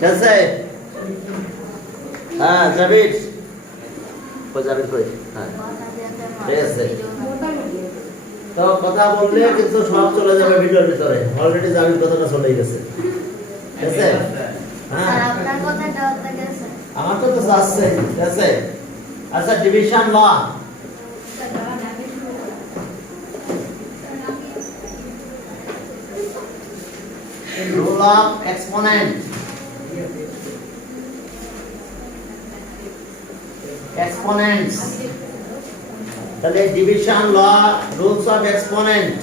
कैसे हाँ जाबिर कोई जाबिर कोई हाँ कैसे তো কথা বললে কিন্তু সব চলে যাবে ভিডিওর ভিতরে অলরেডি জাবির কথাটা চলে গেছে ঠিক আছে হ্যাঁ স্যার আপনার কথাটা তো গেছে আমার তো যাচ্ছে ঠিক আছে আচ্ছা division law rule of exponent exponents তাহলে division law rules of exponent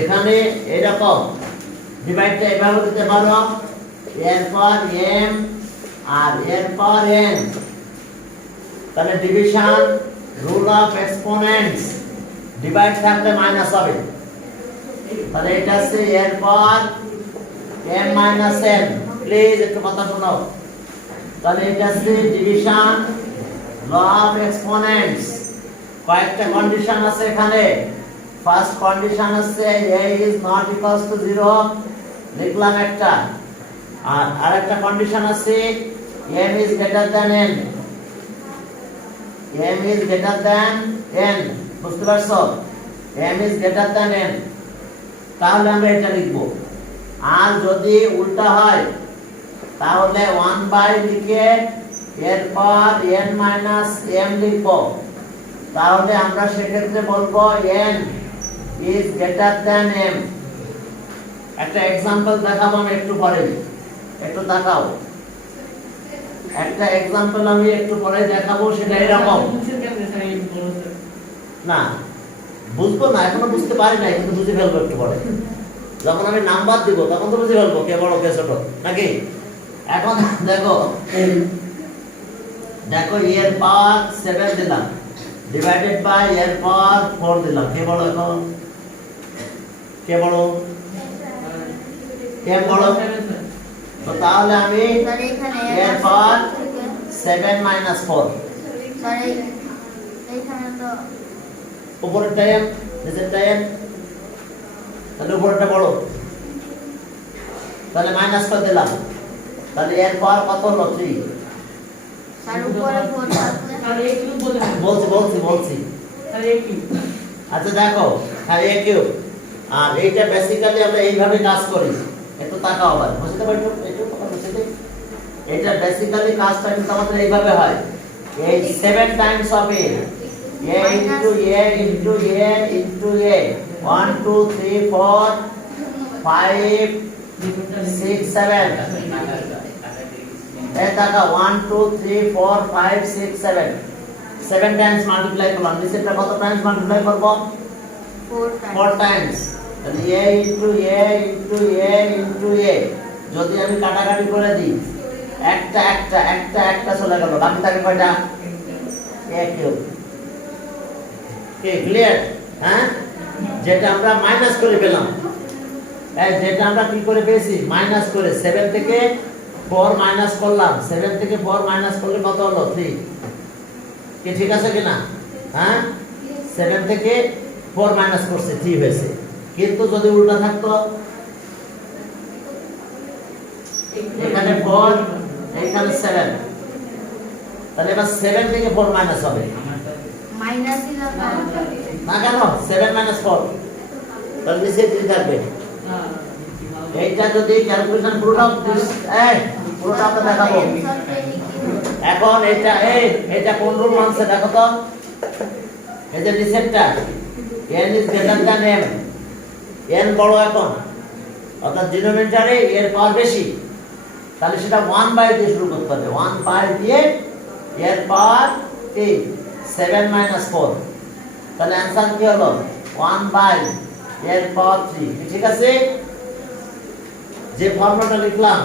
এখানে এরকম ডিভাইডটা এভাবে দিতে পারো এর পর m আর এর পর n তাহলে division rule of exponents divide থাকলে মাইনাস হবে তাহলে এটা আছে এর পর m মাইনাস n প্লিজ একটু কথা শোনো তাহলে এটা আছে ডিভিশন law of exponents কয়েকটা কন্ডিশন আছে এখানে ফার্স্ট কন্ডিশন আছে a is not equals to 0 লিখলাম একটা আর আরেকটা কন্ডিশন আছে m is greater than n m is greater than n বুঝতে পারছো m is greater than n তাহলে আমরা এটা লিখব আর যদি উল্টা হয় তাহলে 1 বাই লিখে এরপর n মাইনাস m লিখব তাহলে আমরা সেক্ষেত্রে বলবো n is greater than m একটা एग्जांपल দেখাবো আমি একটু পরে একটু তাকাও একটা एग्जांपल আমি একটু পরে দেখাবো সেটা এরকম না বুঝবো না এখনো বুঝতে পারি না কিন্তু বুঝে ফেলবো একটু পরে যখন আমি নাম্বার দিব তখন তো বুঝে ফেলবো কে বড় কে ছোট নাকি এখন দেখো দেখো এর পাওয়ার 7 দিলাম ডিভাইডেড বাই এর পাওয়ার 4 দিলাম কে বড় এখন কে বড় কে বড় তো তাহলে আমি এর পাওয়ার 7 মাইনাস 4 স্যার এইখানে তো উপরের টাইম নিচের টাইম তাহলে উপরেরটা বড় তাহলে মাইনাস করে দিলাম তাহলে এর পাওয়ার কত হলো 3 স্যার উপরে 4 থাকলে আর a কিউব বলে দেন বলছি আর a কিউব আচ্ছা দেখো আর a কিউব আর এইটা বেসিক্যালি আমরা এইভাবে কাজ করি একটু তাকাও আবার বুঝতে পারছো একটু কথা বুঝতে এটা বেসিক্যালি কাজটা কিন্তু আমাদের এইভাবে হয় এই 7 Times of a into a into a into a 1 2 3 4 5 6 7 এটা 1 2 3 4 5 6 7 টাইমস মাল্টিপ্লাই করলাম নিচেরটা কত টাইমস মাল্টিপ্লাই করব 4 টাইমস তাহলে a into a into a into a যদি আমি কাটাকাটি করে দিই একটা চলে গেল বাকি থাকে কয়টা a কিউব কে ক্লিয়ার হ্যাঁ যেটা আমরা মাইনাস করে পেলাম এই যেটা আমরা কি করে পেয়েছি মাইনাস করে 7 থেকে 4 মাইনাস করলাম 7 থেকে 4 মাইনাস করলে কত হলো 3 কি ঠিক আছে কিনা হ্যাঁ 7 থেকে 4 মাইনাস করছে 3 হয়েছে কিন্তু যদি উল্টা থাকতো এখানে 4 এখানে 7 তাহলে এবার 7 থেকে 4 মাইনাস হবে মাইনাস দিলাম না কেন 7 মাইনাস 4 তাহলে নিচে 3 থাকবে এইটা যদি ক্যালকুলেশন পুরোটা পুরোটা আমরা দেখাবো এখন এটা কোন রুল মানছে দেখো তো এই যে নিচেরটা n is greater than m n বড় এখন অর্থাৎ ডিনোমিনেটরে এর পাওয়ার বেশি তাহলে সেটা 1 বাই দিয়ে শুরু করতে হবে 1 বাই দিয়ে এর পাওয়ার 7 মাইনাস 4 তাহলে आंसर কি হলো 1 বাই এর পাওয়ার 3 ঠিক আছে যে ফর্মুলাটা লিখলাম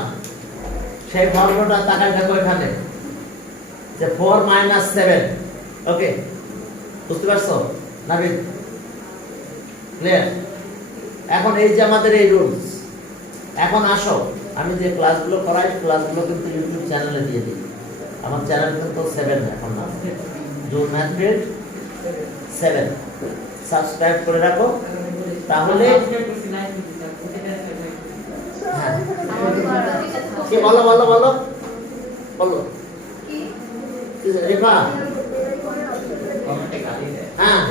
সেই ফর্মুলাটা তাকায় দেখো এখানে যে 4 মাইনাস 7 ওকে বুঝতে পারছো নাবিদ ক্লিয়ার এখন এই যে আমাদের এই রুলস এখন আসো আমি যে ক্লাসগুলো করাই ক্লাসগুলো কিন্তু ইউটিউব চ্যানেলে দিয়ে দিই আমার চ্যানেল কিন্তু 7 এখন না जो मैथ ग्रेड 7 সাবস্ক্রাইব করে রাখো তাহলে হ্যাঁ কি বলো বলো বলো বলো রেখা হ্যাঁ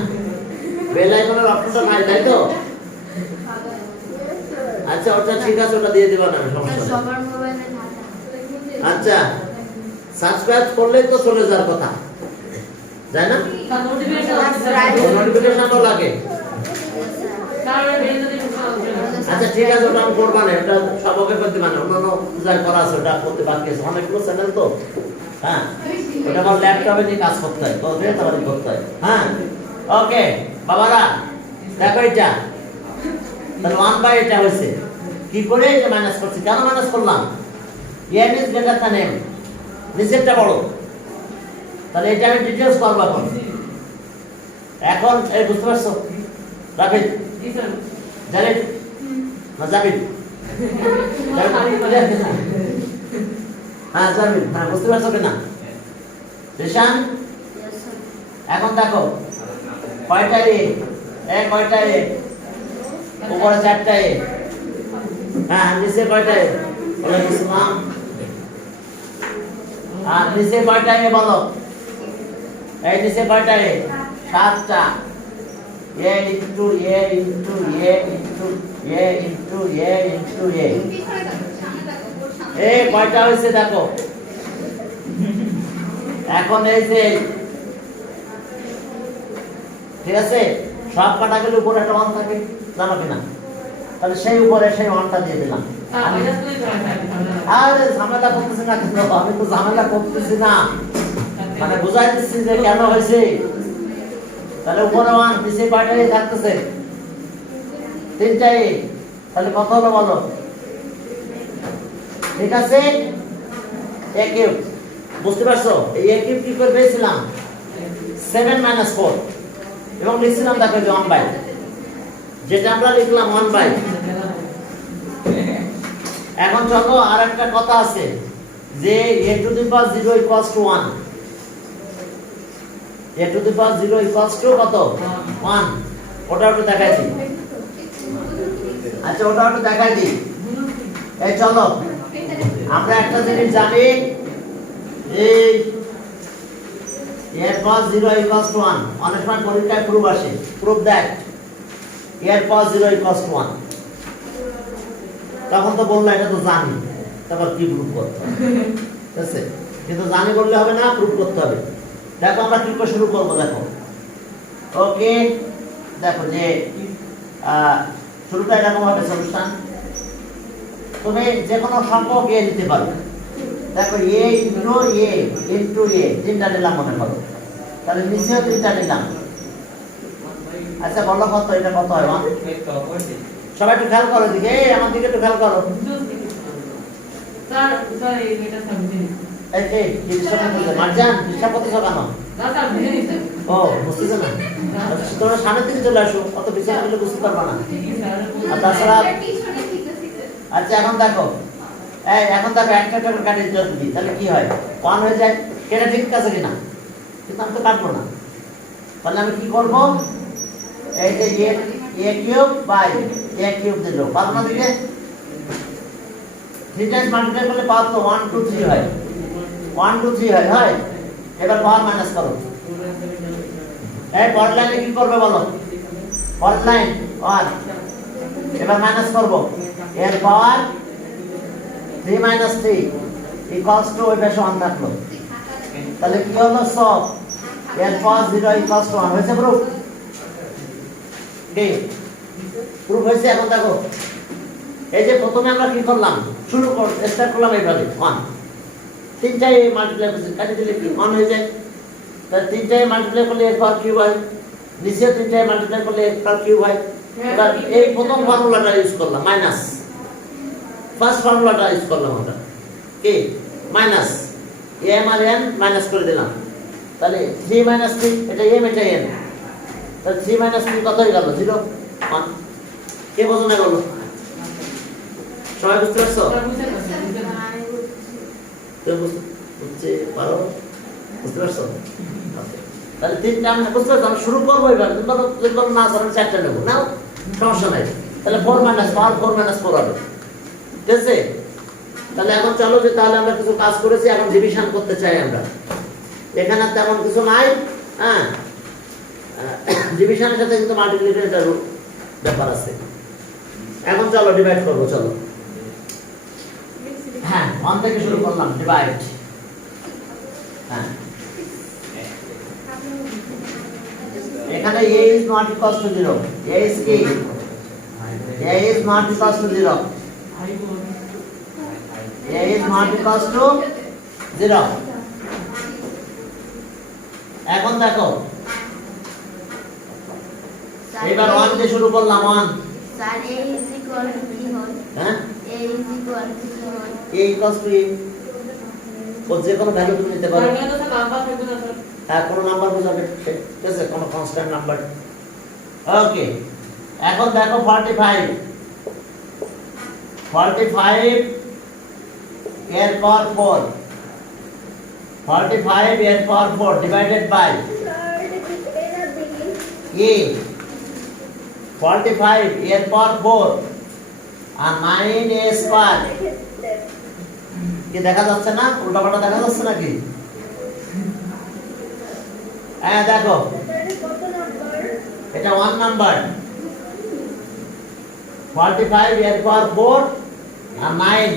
বেল আইকনের অপশনটা নাই তাই তো আচ্ছা ওটা ঠিক আছে ওটা দিয়ে দিবা না সমস্যা নেই সবার মোবাইলে থাকে আচ্ছা সাবস্ক্রাইব করলেই তো চলে যাওয়ার কথা যায় না তার নোটিফিকেশন নোটিফিকেশনও লাগে কারণ এই যদি আচ্ছা ঠিক আছে ওটা আমি করবা না এটা সবকে করতে মানে অন্যান্য পূজায় করা আছে ওটা করতে বাকি আছে অনেকগুলো চ্যানেল তো হ্যাঁ ওটা আমার ল্যাপটপে নিয়ে কাজ করতে হয় করতে তারপরে করতে হয় হ্যাঁ ওকে বাবারা দেখো এটা তাহলে 1 বাই এটা হয়েছে কি করে এটা মাইনাস করছি কেন মাইনাস করলাম n is greater than m নিচেরটা বড় তাহলে এটা আমি ডিটেইলস করব এখন এই বুঝতে পারছো রাবিদ জানেন না জাবিদ হ্যাঁ জাবিদ হ্যাঁ বুঝতে পারছো কিনা রেশান এখন দেখো কয়টা এ কয়টা এ উপরে চারটা এ হ্যাঁ নিচে কয়টা এ বলে ইসলাম আর নিচে কয়টা এ বলো এই নিচে কয়টা এ সাতটা এ into a into a into a into a into a এই কয়টা হইছে দেখো এখন এই যে ঠিক আছে সব কাটা গেলে উপরে একটা ওয়ান থাকে জানো কিনা তাহলে সেই উপরে সেই ওয়ানটা দিয়ে দিলাম আরে ঝামেলা করতেছি না কিন্তু আমি তো ঝামেলা করতেছি না মানে বুঝাই দিচ্ছি যে কেন হয়েছে তাহলে উপরে ওয়ান নিচে কয়টাই থাকতেছে তিনটাই তাহলে কত হলো বলো ঠিক আছে এ কিউব বুঝতে পারছো এই এ কিউব কি করে পেয়েছিলাম 7 মাইনাস 4 এবং লিখছিলাম দেখো যে 1 বাই যেটা আমরা লিখলাম 1 বাই এখন চলো আর একটা কথা আছে যে a to the power 0 equals to 1 a to the power 0 equals to কত 1 ওটা একটু দেখাই দিই আচ্ছা ওটা একটু দেখাই দিই এই চলো আমরা একটা জিনিস জানি এই এর পাওয়ার 0 ইকুয়ালস টু 1 অনেক সময় পরীক্ষায় প্রুফ আসে প্রুফ দ্যাট এর পাওয়ার 0 ইকুয়ালস টু 1 তখন তো বললো এটা তো জানি তারপর কি প্রুফ করতে হবে ঠিক আছে কিন্তু জানি বললে হবে না প্রুফ করতে হবে দেখো আমরা কি করে শুরু করব দেখো ওকে দেখো যে শুরুটা এরকম হবে সলিউশন তুমি যে কোনো সংখ্যক এ দিতে পারো দেখো a ইনটু a তিনটা নিলাম মনে করো তাহলে নিচেও তিনটা নিলাম আচ্ছা বলো কত এটা কত হয় সবাই একটু খেয়াল করো দিকে আমার দিকে একটু খেয়াল করো স্যার স্যার এটা সামনে এই ডিসটার্ব করতে মারজান ডিসটার্ব করতে কেন না স্যার বুঝে নিতে ও বুঝতেছ না তোমরা সামনের দিকে চলে আসো অত পিছনে গেলে বুঝতে পারবা না আর তাছাড়া আচ্ছা এখন দেখো এই এখন দেখো একটা করে কাটি দিই তাহলে কি হয় 1 হয়ে যায় কেটে ঠিক আছে কিনা কিন্তু আমি তো কাটবো না তাহলে আমি কি করব এই যে a cube by a cube দিল পারবো না দিকে 3 টাইমস মাল্টিপ্লাই করলে পাওয়ার তো 1 2 3 হয় 1 2 3 হয় এবার পাওয়ার মাইনাস করো এই পরের লাইনে কি করবে বলো পরের লাইন 1 এবার মাইনাস করব এর পাওয়ার 3 মাইনাস 3 ইকুয়ালস টু ওই পাশে 1 থাকলো তাহলে কি হলো সব এর পাওয়ার 0 ইকুয়ালস টু 1 হয়েছে প্রুফ কি প্রুফ হয়েছে এখন দেখো এই যে প্রথমে আমরা কি করলাম স্টার্ট করলাম এইভাবে 1 তিনটাই মাল্টিপ্লাই করছি কাটি দিলে কি 1 হয়ে যায় তাহলে তিনটাই মাল্টিপ্লাই করলে এর পাওয়ার কিউব হয় নিচে তিনটাই মাল্টিপ্লাই করলে এর পাওয়ার কিউব হয় এবার এই প্রথম ফর্মুলাটা ইউজ করলাম মাইনাস ফার্স্ট ফর্মুলাটা ইউজ করলাম আমরা কি মাইনাস m আর n মাইনাস করে দিলাম তাহলে 3 মাইনাস 3 এটা m এটা n তাহলে 3 মাইনাস 3 কত হয়ে গেল 0 1 কে বোঝো না বলো সবাই বুঝতে পারছো তো বুঝতে পারো বুঝতে পারছো তাহলে তিনটা আমরা বুঝতে পারছো আমরা শুরু করবো এবার কিন্তু না আমরা চারটা নেব নাও সমস্যা নাই তাহলে 4 মাইনাস 4 4 মাইনাস 4 হবে ঠিক আছে তাহলে এখন চলো যে তাহলে আমরা কিছু কাজ করেছি, এখন ডিভিশন করতে চাই আমরা। এখানে তেমন কিছু নাই, হ্যাঁ, ডিভিশনের সাথে কিন্তু মাল্টিপ্লিকেশনের ব্যাপার আছে। এখন চলো ডিভাইড করবো, চলো। হ্যাঁ, 1 থেকে শুরু করলাম, ডিভাইড। হ্যাঁ, এখানে a is not equal to 0, a is কি, a is not equal to 0, a is not equal to 0। এখন দেখো এবার 1 দিয়ে শুরু করলাম, 1। Sir a is equal to কি হয়? হ্যাঁ, a is equal to কি হয়? a equals to a, ও যে কোনো ভ্যালু তুমি নিতে পারো। তাহলে তো স্যার নাম্বার থাকবে না স্যার। হ্যাঁ, কোনো নাম্বার বোঝাবে, ঠিক আছে, কোনো কনস্ট্যান্ট নাম্বার। ওকে, এখন দেখো 45 এর পর 4, 45 এর পর 4 ডিভাইডেড বাই a, 45 এর পর 4 আর 9a স্কয়ার। কি দেখা যাচ্ছে না? উল্টাপাল্টা দেখা যাচ্ছে নাকি? হ্যাঁ দেখো, এটা 1 নাম্বার, 45 এর পর 4 আর 9।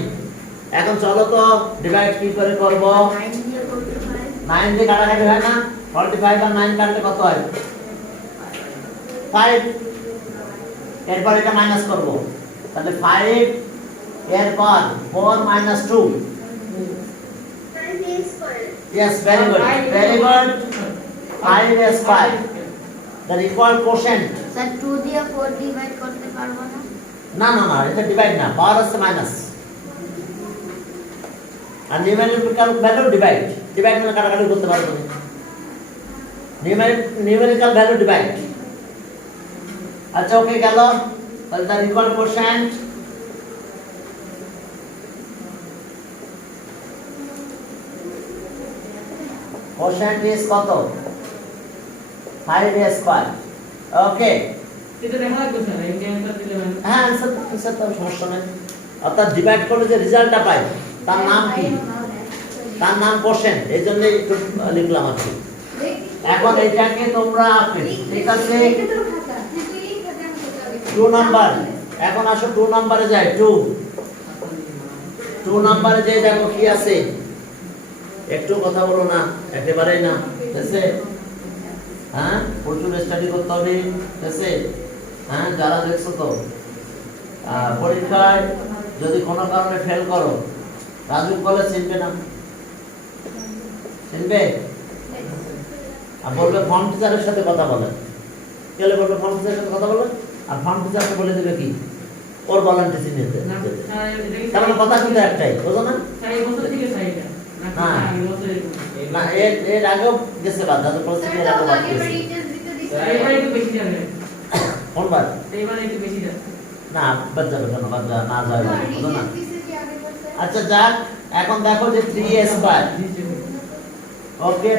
এখন চলো তো ডিভাইড কি করে করব? 9 দিয়ে করতে হয়। 9 দিয়ে কাটাকাটি হয় না? 45 আর 9 কাটলে কত হয়? 5। এরপর এটা মাইনাস করব, তাহলে 5 এর পর 4 minus 2। Yes, very good, very good. 5 square, the equal quotient। Sir 2 দিয়ে 4 ডিভাইড করতে পারবো না? না না না, এটা ডিভাইড না, পাওয়ার আছে মাইনাস। আর নিউমেরিক্যাল ভ্যালু ডিভাইড, ডিভাইড মানে কাটাকাটি করতে পারো তুমি। Numerical value divide. আচ্ছা, ওকে গেল, তাহলে তার ইকুয়াল কোশ্চেন্ট ইজ কত? 5a square. ওকে, এটা দেখা লাগবে স্যার, এই যে অ্যানসার দিলে মানে হ্যাঁ, আনসার তো সমস্যা নেই। অর্থাৎ ডিভাইড করলে যে রেজাল্টটা পাই তার নাম কি? তার নাম কোশ্চেন্ট, এই জন্য একটু লিখলাম আর কি। এখন এটাকে তোমরা, ঠিক আছে, 2 নাম্বার। এখন আসো 2 নাম্বারে যাই। 2 নাম্বারে যাই, দেখো কি আছে। একটু কথা বলো না, একেবারেই না, ঠিক আছে? হ্যাঁ, প্রচুর স্টাডি করতে হবে, ঠিক আছে? হ্যাঁ, যারা দেখছো তো পরীক্ষায় যদি কোনো কারণে ফেল করো, রাজু বলে চিনবে না, চিনবে? আর বলবে ফর্ম টিচারের সাথে কথা বলে, কেলে বলবে ফর্ম টিচারের সাথে কথা বলে, আর ফর্ম টিচারকে বলে দেবে কি ওর ভলান্টি চিহ্নিতে। না স্যার, এটা কি তার মানে কথা কিন্তু একটাই, বুঝো না? স্যার এই বছর থেকে স্যার এটা না হ্যাঁ। এই বছরের না, এর আগেও গেছে বাদ, দাদু পরিস্থিতি এর আগেও বাদ গেছে। এইবার একটু বেশি যাবে, কোনবার? এইবার একটু বেশি যাবে। না, বাদ যাবে কেন? বাদ যা না যায়, বুঝো না? আচ্ছা যাক, এখন দেখো যে 3a স্কয়ার। ওকে,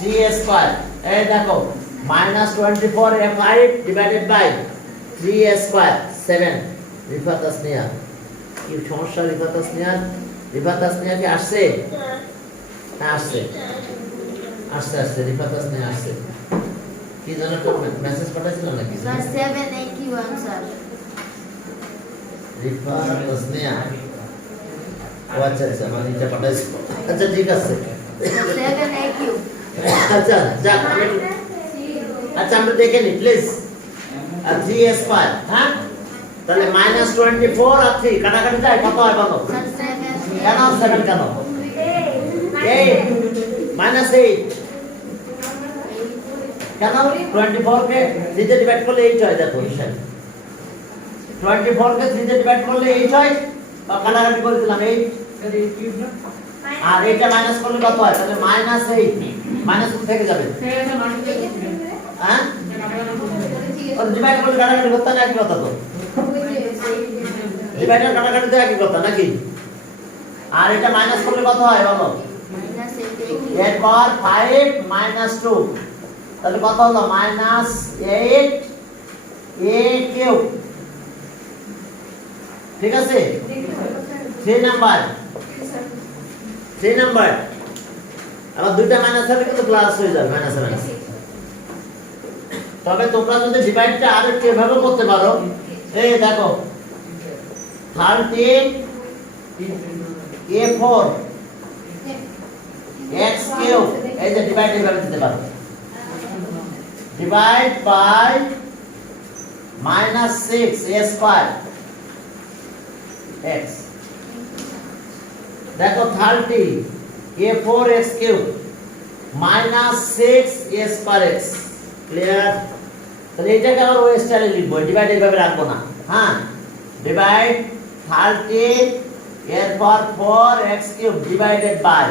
3a স্কয়ার। এই দেখো -24a5 divided by 3a square 7। Rifat Asnia, কি সমস্যা রিফাত আসনিয়া? রিফাত আসনিয়া কি আসছে? হ্যাঁ আসছে, আসছে আসছে, রিফাত আসনিয়া আসছে। কি জানো তো মেসেজ পাঠাইছিল নাকি? Sir 781 sir. রিফাত আসনিয়া, ও আচ্ছা আচ্ছা, মানে এটা পাঠাইছিল। আচ্ছা ঠিক আছে, 7AQ। আচ্ছা যাক, আচ্ছা আমরা দেখে নি প্লিজ। আর 3a স্কয়ার, হ্যাঁ, তাহলে -24 আর 3 কাটাকাটি যায়, কত হয় বলো? স্যার 7 কেন 7 কেন? 8 -8 কেন? 24 কে 3 দিয়ে ডিভাইড করলে 8 হয়, দেখো হিসাব। 24 কে 3 দিয়ে ডিভাইড করলে 8 হয়, বা কাটাকাটি করে দিলাম 8, স্যার এই কিউব না আর এটা মাইনাস করলে কত হয়? তাহলে -8 মাইনাস থেকে যাবে, স্যার এটা মাটি দিয়ে করতে হবে, হ্যাঁ? এটা কাটাকাটি করতে হবে। আর ডিভাইড করলে কাটাকাটি করতে না, একই কথা তো। ডিভাইডার কাটাকাটি তো একই কথা নাকি? আর এটা মাইনাস করলে কত হয় বলো? -8AQ। এরপর 5 - 2, তাহলে কত হলো? -8a cube. ঠিক আছে 3 নাম্বার আবার দুইটা মাইনাস হবে কিন্তু প্লাস হয়ে যাবে মাইনাস মাইনাস। তবে তোমরা যদি ডিভাইডটা আরেকটু এভাবে করতে পারো, এই দেখো 13 a4 x কিউব, এই যে ডিভাইড এভাবে দিতে পারো, divide by -6 a square x। দেখো 30 a4 x cube -6 a square x, clear? তাহলে এটাকে আবার ওই স্টাইলে লিখবো, ডিভাইড এইভাবে রাখবো না। হ্যাঁ, ডিভাইড 30 এরপর 4x cube divided by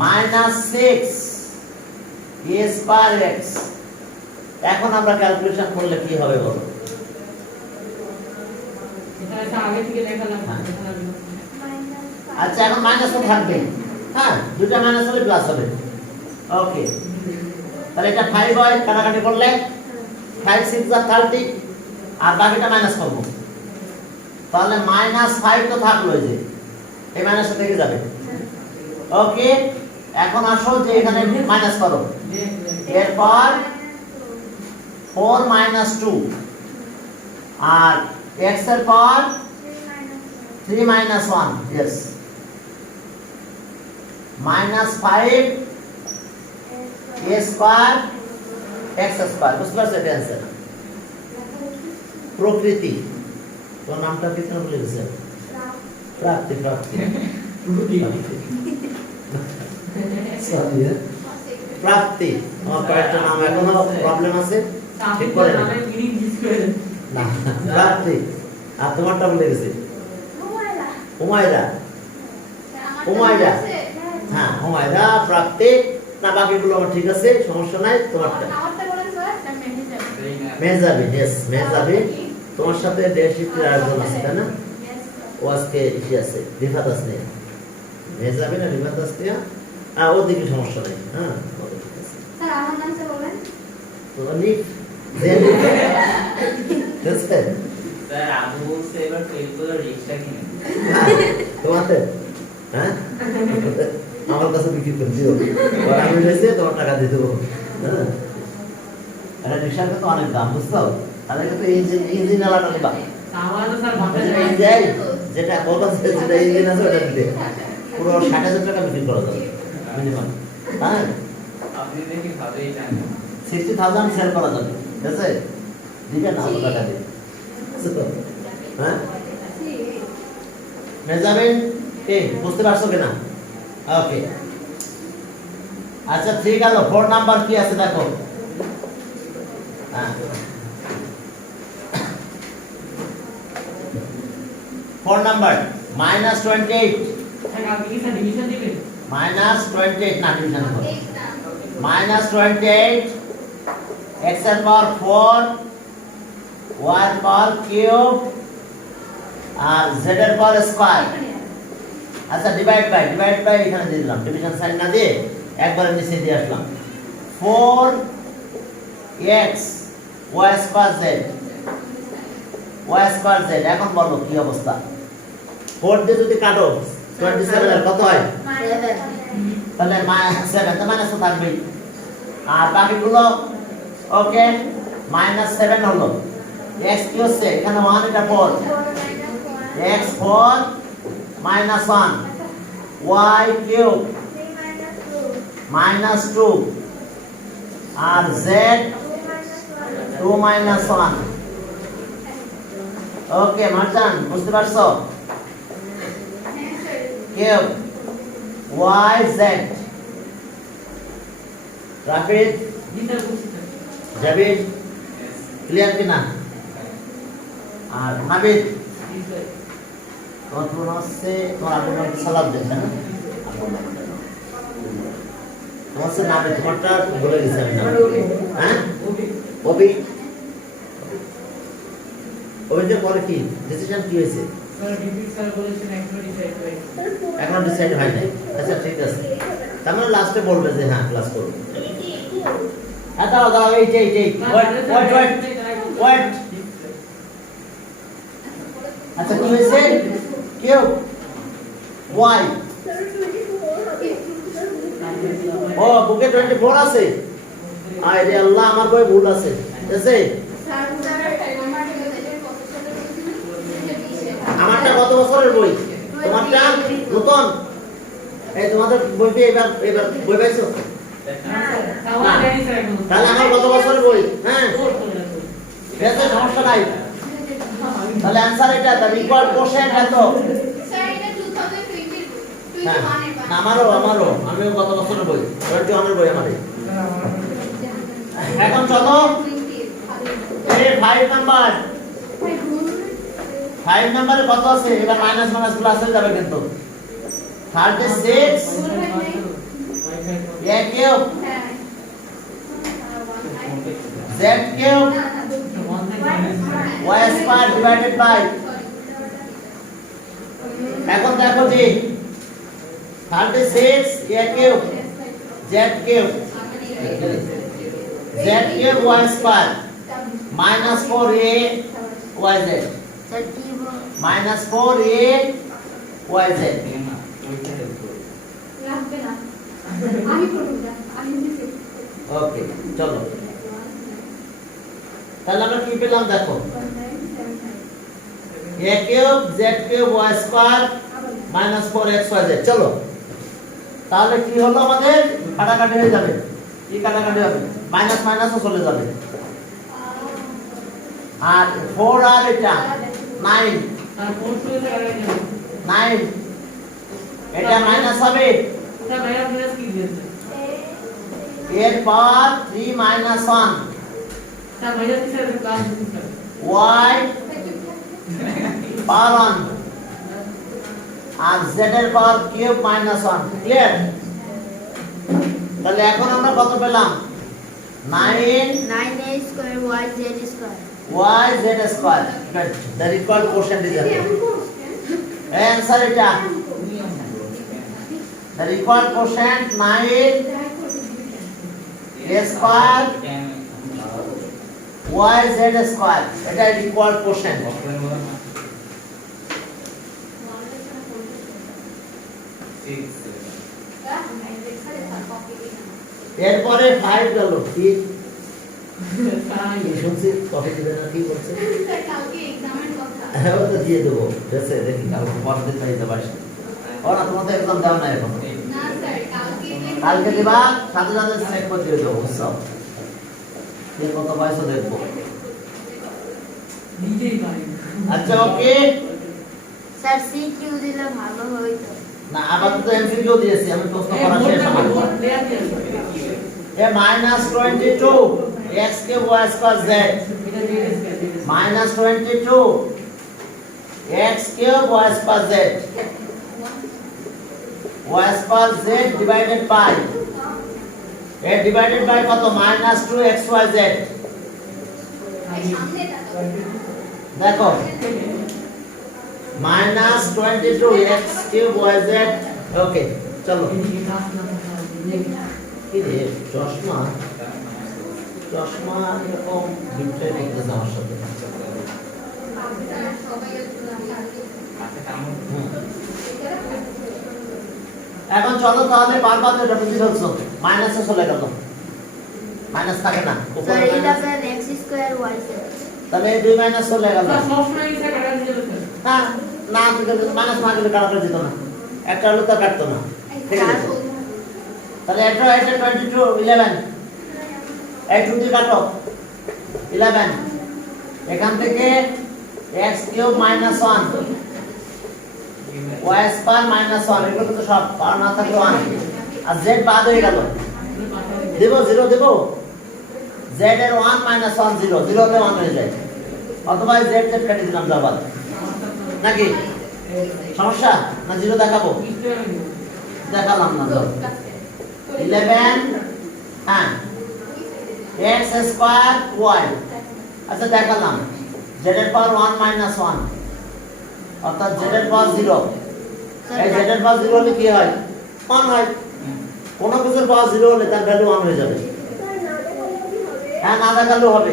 -6 a square x। এখন আমরা ক্যালকুলেশন করলে কি হবে বলো? এটা আগে থেকে লেখা লাগবে। আচ্ছা, এখন মাইনাস তো থাকবে। হ্যাঁ, দুটো মাইনাস হলে প্লাস হবে। ওকে, তাহলে এটা 5 হয়, কাটাকাটি করলে 5 6 30 আর বাকিটা মাইনাস করব। তাহলে -5 তো থাকলো, এই যে এই মাইনাসটা থেকে যাবে। ওকে, এখন আসো যে এখানে মাইনাস করো, এরপর 4 - 2 আর x এর পর 3 - 1, yes -5 a square x square. বুঝতে পারছো এটা आंसर? প্রকৃতি, তোর নামটা কি তুমি বলে দিয়েছো? প্রাপ্তি প্রাপ্তি। আমার কয়েকটা নাম এখনো প্রবলেম আছে, ঠিক করে না। না, প্রাপ্তি। আর তোমারটা বলে গেছে হুমায়রা। হ্যাঁ, হুমায়রা, প্রাপ্তি। না, বাকিগুলো আমার ঠিক আছে, সমস্যা নাই। তোমারটা মেহজাবিন, यस মেহজাবিন। তোমার সাথে ডে শিফটের আয়োজন আছে, তাই না? ও আজকে এসে আছে, রিফাত আসনে মেহজাবিন আর রিফাত আসনিয়া। ওদিকে সমস্যা নাই। হ্যাঁ, ওদিকে ঠিক আছে। স্যার আমার নাম স্যার বলেন। তো অনেক জেনে ঠিক আছে। স্যার আবু বলছে এবার ফেল করে রিক্সা কিনে। তোমাতে হ্যাঁ আমার কাছে বিক্রি করে দিও, আর আমি রয়েছে তোমার টাকা দিয়ে দেবো। হ্যাঁ, আরে রিক্সার তো অনেক দাম, বুঝছো? তাহলে কিন্তু ইঞ্জিন আলাদা নিবা। আমার তো স্যার ভাষা যেটা বলবা যেটা ইঞ্জিন আছে ওটা দিতে পুরো 60,000 টাকা বিক্রি করা যাবে মিনিমাম। হ্যাঁ, আপনি দেখি ভালোই জানেন। 60,000 সেল করা যাবে, ঠিক আছে? দিবে না অত টাকা দিয়ে। হ্যাঁ, মেজারমেন্ট কে বুঝতে পারছো কিনা? ওকে, আচ্ছা ঠিক আছে। 4 নাম্বার কি আছে দেখো। হ্যাঁ, 4 নাম্বার -28 আপনি কি স্যার ডিভিশন দিবেন? -28 না, ডিভিশন করো। -28 x এর পাওয়ার 4 y এর পাওয়ার কিউব আর z এর পাওয়ার স্কয়ার। আচ্ছা, ডিভাইড বাই এখানে দিয়ে দিলাম, ডিভিশন সাইন না দিয়ে একবারে নিচে দিয়ে আসলাম। 4x y square z। এখন বলো কি অবস্থা? 4 দিয়ে যদি কাটো 27 এর কত হয়? তাহলে -7 তো মাইনাস তো থাকবেই। আর বাকিগুলো ওকে, -7 হলো। x কি হচ্ছে এখানে 1, এটা 4, x 4 - 1 y কিউব -2 আর z 2 - 1। ওকে মারজান, বুঝতে পারছো? Cube y z। রাফিদ, জি স্যার বুঝছি স্যার। জাবির, ক্লিয়ার কিনা? আর নাবিদ, জি স্যার। তোমার পুরো হচ্ছে তোমার আগুন সালাদ দেন, তাই না? তোমার হচ্ছে নাবিদ, তোমারটা বলে দিচ্ছি আমি নাম। হ্যাঁ, অভি। অভিযোগ পরে কি ডিসিশন কি হয়েছে? স্যার ডিপি স্যার বলেছেন এখনো ডিসাইড হয়নি। এখনো ডিসাইড হয় নাই। আচ্ছা ঠিক আছে, তার মানে লাস্টে বলবে যে হ্যাঁ ক্লাস করবো। হ্যাঁ, দাঁড়াও, এই ওয়েট। আচ্ছা কি হয়েছে কিউ ওয়াই ও বুকে 24 আছে আরে আল্লাহ আমার বই ভুল আছে ঠিক আছে আমারটা কত বছরের বই তোমারটা নতুন এই তোমাদের বইতে এবার বই পাইছো আমার জানি স্যার এখন তাহলে আমার কত বছরের বই হ্যাঁ ঠিক আছে সমস্যা নাই তাহলে অ্যানসার এটা দ্য রিকোয়ার্ড কোশ্চেন এত স্যার এটা 2020 হ্যাঁ 21 না, আমারও আমিও গত বছরের বই 21 বই আমারই এখন চলো এই 5 নাম্বার 5 নাম্বারে কত আছে এবার মাইনাস মাইনাস প্লাস হয়ে যাবে কিন্তু 36 a cube z cube y square divided by এখন দেখো জি 36 a cube z cube z cube y square minus 4a yz sir কি minus 4a yz লাগবে না আমি করব না আমি দিছি ওকে চলো তাহলে আমরা কি পেলাম দেখো a cube z cube y square minus 4x yz চলো তাহলে কি হলো আমাদের কাটাকাটি হয়ে যাবে কি কাটাকাটি হবে মাইনাস মাইনাসও চলে যাবে আর 4 আর এটা 9 আর কোর্স হয়ে গেল 9 এটা মাইনাস হবে স্যার ভাইয়া প্লাস কি দিয়েছে এর পাওয়ার 3 মাইনাস 1 স্যার ভাইয়া কি স্যার ক্লাস দিয়েছে y পাওয়ার 1 আর z এর পাওয়ার কিউব মাইনাস 1 ক্লিয়ার তাহলে এখন আমরা কত পেলাম 9 9a square y z square y z square the required quotient is there answer এটা the required quotient 9 a square y z square এটা required quotient এরপরে 5 গেল কি শুনছি কফি দিবে না কি বলছে স্যার কালকে এক্সামের কথা হ্যাঁ ওটা দিয়ে দেবো দেশে দেখি কালকে পরের দিন দিতে পারিস ওরা তোমাদের এক্সাম দাও না এখন না স্যার কালকে দিবা সাথে সাথে চেক করে দিয়ে দেবো বুঝছো কি কত পয়সা দেখবো নিজেই পারি আচ্ছা ওকে স্যার সি কিউ দিলে ভালো হইতো না আপাতত এমসিকিউ দিয়েছি আমি প্রশ্ন করা শেষ আমার এ মাইনাস 22 x কে y square z minus 22 x cube y square z y square z divided by a divided by কত মাইনাস 2 xyz দেখো minus 22 x cube yz okay চলো কি রে চশমা এরকম বিট্রে করতেছে আমার সাথে এখন চলো তাহলে বারবার এটা বুঝে ফেলছো মাইনাসে চলে গেল মাইনাস থাকে না স্যার উপরে minus 11 x square y z তাহলে 2 মাইনাস চলে গেল স্যার সবসময় স্যার কাটা দিয়ে দেবেন না না মাইনাস না গেলে কাটা যেত না একটা হলো তো কাটতো না ঠিক আছে তাহলে এটা 22 11 এই 2 দিয়ে কাটো 11 এখান থেকে x cube minus 1 y square minus 1 এগুলো তো সব পার না থাকলে 1 আর z বাদ হয়ে গেল দেব 0 দেব z এর 1 মাইনাস 1 0 0 তে 1 হয়ে যায় অথবা z কেটে দিলাম যাবাদ নাকি সমস্যা না 0 দেখাবো দেখালাম না তো 11 হ্যাঁ x স্কয়ার y আচ্ছা দেখালাম z এর পাওয়ার 1 মাইনাস 1 অর্থাৎ z এর পাওয়ার 0 এই z এর পাওয়ার 0 হলে কি হয় 1 হয় কোন কিছুর পাওয়ার 0 হলে তার ভ্যালু 1 হয়ে যাবে হ্যাঁ না দেখালেও হবে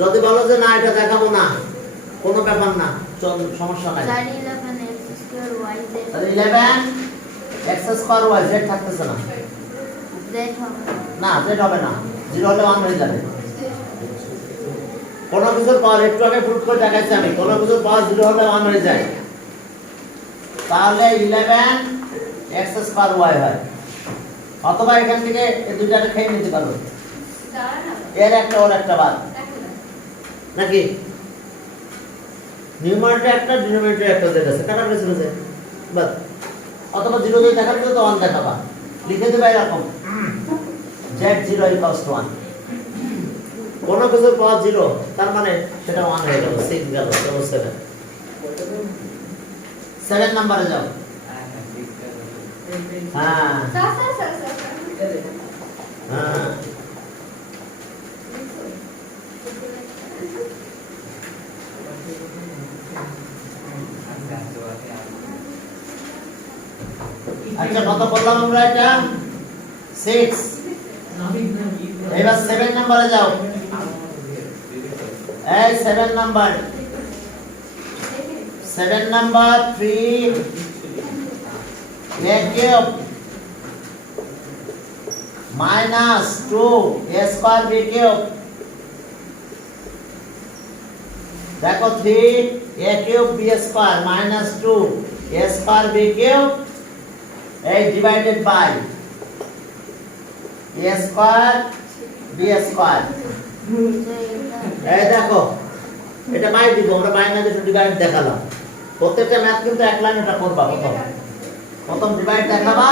যদি বলো যে না এটা দেখাবো না কোনো ব্যাপার না, চল সমস্যা নাই। Sir 11 x square y z তাহলে 11 x স্কয়ার y z থাকতেছে না, z হবে না z হবে না, 0 হলে 1 হয়ে যাবে। কোনো কিছুর পাওয়ার একটু আগে প্রুফ করে দেখাচ্ছি আমি, কোনো কিছুর পাওয়ার 0 হলে 1 হয়ে যায়। তাহলে 11 x স্কয়ার y হয়, অথবা এখান থেকে এই দুইটাকে খেয়ে নিতে পারো, এর একটা ওর একটা বাদ নাকি, নিউমারেটর একটা ডিনোমিনেটর একটা যেটা আছে কাটা গেছিল যে বাদ, অথবা 0 দিয়ে দেখাবে তো 1 দেখাবা, লিখে দেবে এরকম z0 = 1। কোন কিছুর পাওয়ার 0 তার মানে সেটা 1 হয়ে গেল, 6 গেল, 7 7 নম্বরে যাও। হ্যাঁ স্যার স্যার স্যার স্যার হ্যাঁ আচ্ছা কত বললাম আমরা এটা 6। এবার 7 নম্বরে যাও, এই 7 number 3 a cube minus 2 a square b cube, দেখো 3 a cube b square minus 2 a square b cube এই divided by a square b square। এই দেখো এটা বাই দিব, আমরা বাই না দিয়ে ডিভাইড দেখালাম। প্রত্যেকটা ম্যাথ কিন্তু এক লাইন এটা করবা, প্রথম ডিভাইড দেখাবা,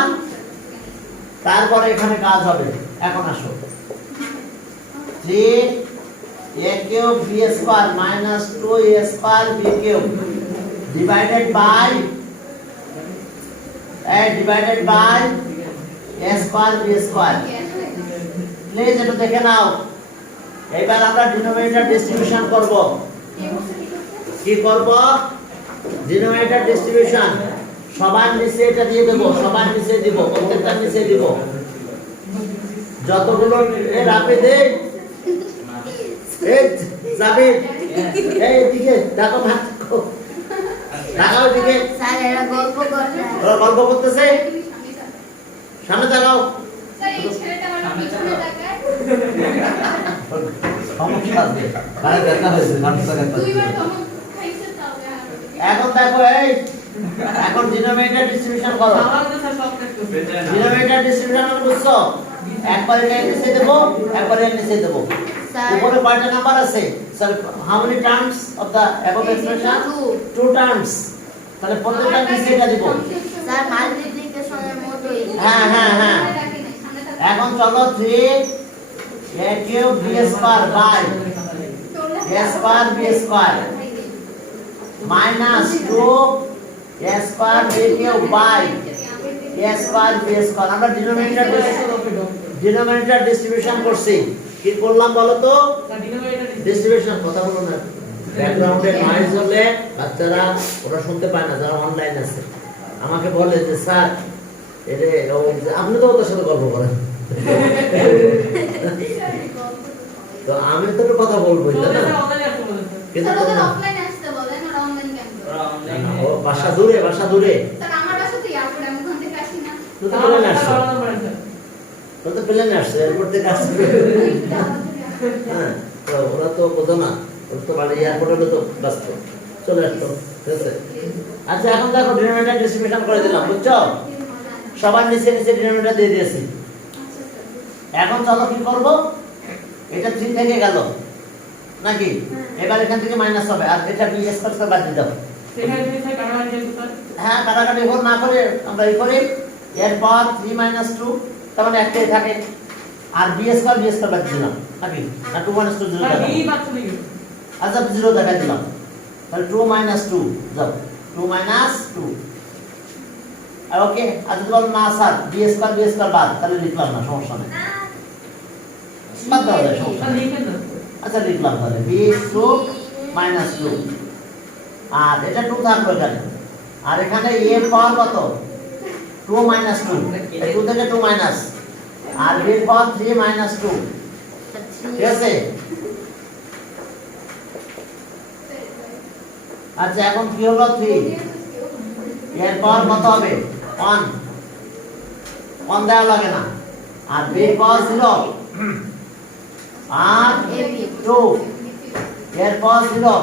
তারপরে এখানে কাজ হবে। এখন আসো 3 a cube b square minus 2 a square b cube divided by a square b square। Please এটা দেখে নাও। এবার আমরা ডিনোমিনেটর ডিস্ট্রিবিউশন করব। কি করব? Denominator distribution. সবার নিচে এটা দিয়ে দেব, সবার নিচে দিব, প্রত্যেকটা নিচে দিব। যতগুলো এর আপে দে এই যাবে এই দিকে দেখো, ভাত দেখাও দিকে। স্যার এরা গল্প করছে, ওরা গল্প করতেছে, সামনে দেখাও। স্যার এই ছেলেটা আমার পিছনে তাকায় সমস্যা আছে, কারে দেখা হয়েছে নামটা দেখা। দুইবার ধমক খাইছে তাও এখন দেখো এই এখন ডিনোমিনেটর ডিস্ট্রিবিউশন করো। আমাদের স্যার সব দেখতে ডিনোমিনেটর ডিস্ট্রিবিউশন মানে বুঝছো? একবার এর নিচে দেব, একবার এর নিচে দেব। স্যার উপরে কয়টা নাম্বার আছে? Sir how many terms of the above expression? 2 terms. তাহলে প্রত্যেকটা নিচে এটা দিব। স্যার মাল্টিপ্লিকেশনের মতোই। হ্যাঁ হ্যাঁ হ্যাঁ। এখন চলো 3 a cube b square by a square b square minus 2 a square b cube by a square b square। আমরা ডিনোমিনেটর ডিস্ট্রিবিউশন করছি। কি করলাম বলো তো? ডিস্ট্রিবিউশন। কথা বলো না, ব্যাকগ্রাউন্ডে নয়েজ হলে বাচ্চারা ওরা শুনতে পায় না, যারা অনলাইন আছে। আমাকে বলে যে স্যার এরে আপনি তো ওদের সাথে গল্প করেন, তো আমি তো একটু কথা বলবো তাই না, কিন্তু স্যার ওদের তোমরা- অফলাইন আসতে বলেন, ওরা অনলাইন কেন করে? না, ও বাসা দূরে, বাসা দূরে। স্যার আমার বাসা তো এয়ারপোর্ট, আমি ওখান থেকে আসি না। তুই তো প্লেনে আসছো, তুই তো প্লেনে আসছো, এয়ারপোর্ট থেকে আসছো। হ্যাঁ, তো ওরা তো বোঝো না, ওরা তো বাড়ি এয়ারপোর্ট হলে তো ব্যস্ত চলে আসতো, ঠিক আছে। আচ্ছা এখন দেখো ডিনোমিনেটর ডিস্ট্রিবিউশন করে দিলাম, বুঝছো? সবার নিচে নিচে ডিনোমিনেটর দিয়ে দিয়েছি। এখন চলো কি করব? এটা 3 থেকে গেল নাকি, এবার এখান থেকে মাইনাস হবে, আর এটা বি স্কয়ার বাদ দিয়ে দাও। হ্যাঁ, কাটাকাটি ভোর না করে আমরা এই করি, এর পর 3 - 2 তার মানে একটাই থাকে, আর বি স্কয়ার বাদ দিলাম নাকি, না 2 - 2 0 দেখাবো। আচ্ছা 0 দেখাই দিলাম, তাহলে 2 - 2 যাও, 2 - 2। আর ওকে, আচ্ছা বল না স্যার বি স্কয়ার বাদ, তাহলে লিখলাম না, সমস্যা নেই, বাদ দাও যায়, সমস্যা নেই। আচ্ছা লিখলাম তাহলে b - 2 আর এটা 2 থাকবে এখানে, আর এখানে a এর পাওয়ার কত? 2 - 2, এই 2 থেকে 2 মাইনাস, আর b এর পাওয়ার 3 - 2, ঠিক আছে। আচ্ছা এখন কি হলো 3 এর পাওয়ার কত হবে 1 1 দেওয়া লাগে না আর b এর পাওয়ার 0 আর 2 এর পাওয়ার 0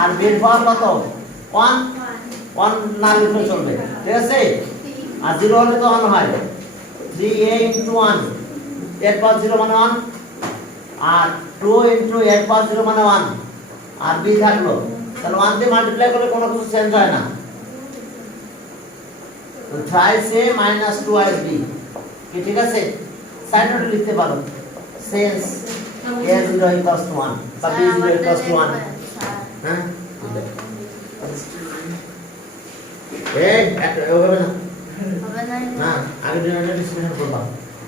আর b এর পাওয়ার কত 1 1 না লিখলে চলবে ঠিক আছে আর 0 হলে তো 1 হয় 3a into 1 এর পাওয়ার 0 মানে 1 আর 2 into এর পাওয়ার 0 মানে 1 আর b থাকলো তাহলে 1 দিয়ে মাল্টিপ্লাই করলে কোনো কিছু চেঞ্জ হয় না তো thrice a minus 2 b কি ঠিক আছে সাইন নোট লিখতে পারো since a 0 equals to 1 বা b 0 equals to 1 হ্যাঁ এই একটা হবে না হবে না না আগে ডিনোমিনেটর ডিস্ট্রিবিউশন করবা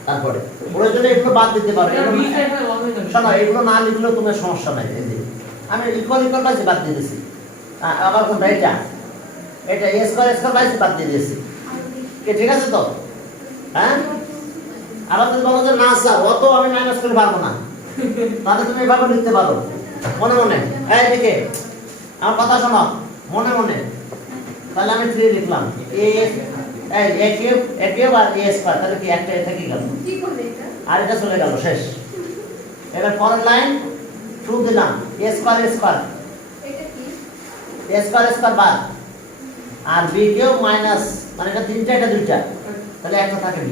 তারপরে প্রয়োজনে এগুলো বাদ দিতে পারো এটা এগুলো বি সাইড হয় হবে না শোনো এগুলো না লিখলেও তোমার সমস্যা নাই এই যে আমি ইকুয়াল ইকুয়াল বাইসে বাদ দিয়ে দিয়েছি আবার কোনটা এটা এ স্কয়ার স্কয়ার বাইসে বাদ দিয়ে দিয়েছি কি ঠিক আছে তো হ্যাঁ আবার তুমি বলো যে না স্যার অত আমি মাইনাস করে পারবো না তাহলে তুমি এভাবে লিখতে পারো মনে মনে এইদিকে আমার কথা শোনো মনে মনে তাহলে আমি 3 লিখলাম a কিউব আর a স্কয়ার তাহলে কি একটা এটা কি গেল কি করলে এটা আর এটা চলে গেল শেষ এবার পরের লাইন 2 দিলাম a স্কয়ার এটা কি বাদ আর b কিউব মাইনাস মানে এটা তিনটা এটা দুইটা তাহলে একটা থাকে b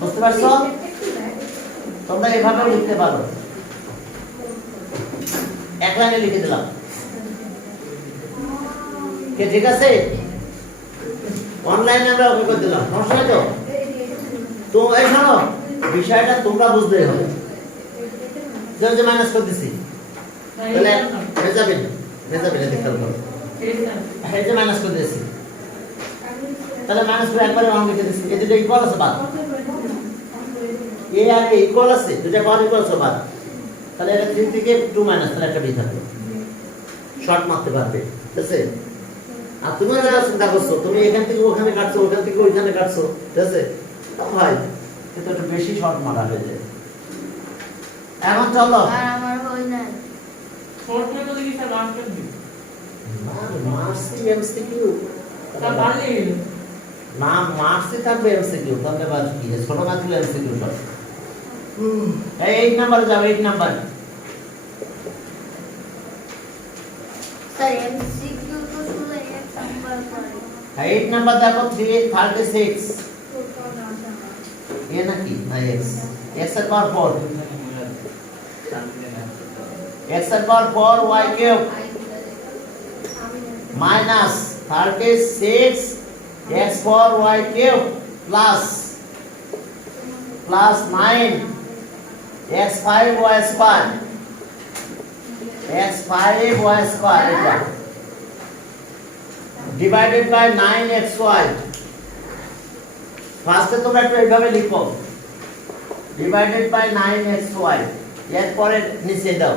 বুঝতে পারছো তোমরা এভাবেও লিখতে পারো এক লাইনে লিখে দিলাম কে ঠিক আছে অনলাইনে আমরা ওকে করে দিলাম সমস্যা নাই তো এই শোনো বিষয়টা তোমরা বুঝতেই হবে যে মাইনাস করে দিছি তাহলে মেজাবিন দেখতে হবে এই যে মাইনাস করে দিয়েছি তাহলে মাইনাস করে একবারে ওয়ান লিখে দিছি এই দুটো ইকুয়াল আছে বাদ এ আর এ ইকুয়াল আছে দুটো পাওয়ার ইকুয়াল আছে বাদ তাহলে এটা 3 থেকে 2 মাইনাস তাহলে একটা বি থাকবে শর্ট মারতে পারবে ঠিক আছে আর তুমি যারা চিন্তা করছো তুমি এখান থেকে ওখানে কাটছো ওখান থেকে ওইখানে কাটছো ঠিক আছে ভাই এটা একটু বেশি শর্ট মারা হয়ে যায় এখন চলো আর আমার হই না শর্ট মে তো দেখি স্যার লাস্ট করে দিই মার্সি এমসিকিউ স্যার পারলে না মার্সি থাকবে এমসিকিউ তাহলে বাদ কি ছোট মাত্র এমসিকিউ সব এই 8 নাম্বার যাও 8 নাম্বার স্যার এমসিকিউ তো শুধু এক নাম্বার করে 8 নাম্বার দেখো 336 ये ना की ना x এর পাওয়ার 4 x এর পাওয়ার 4 y cube minus 36 x for y cube plus 9 x 5 y square এটা divided by 9xy ফার্স্টে তোমরা একটু এইভাবে লিখো divided by 9xy এরপরে নিচে দাও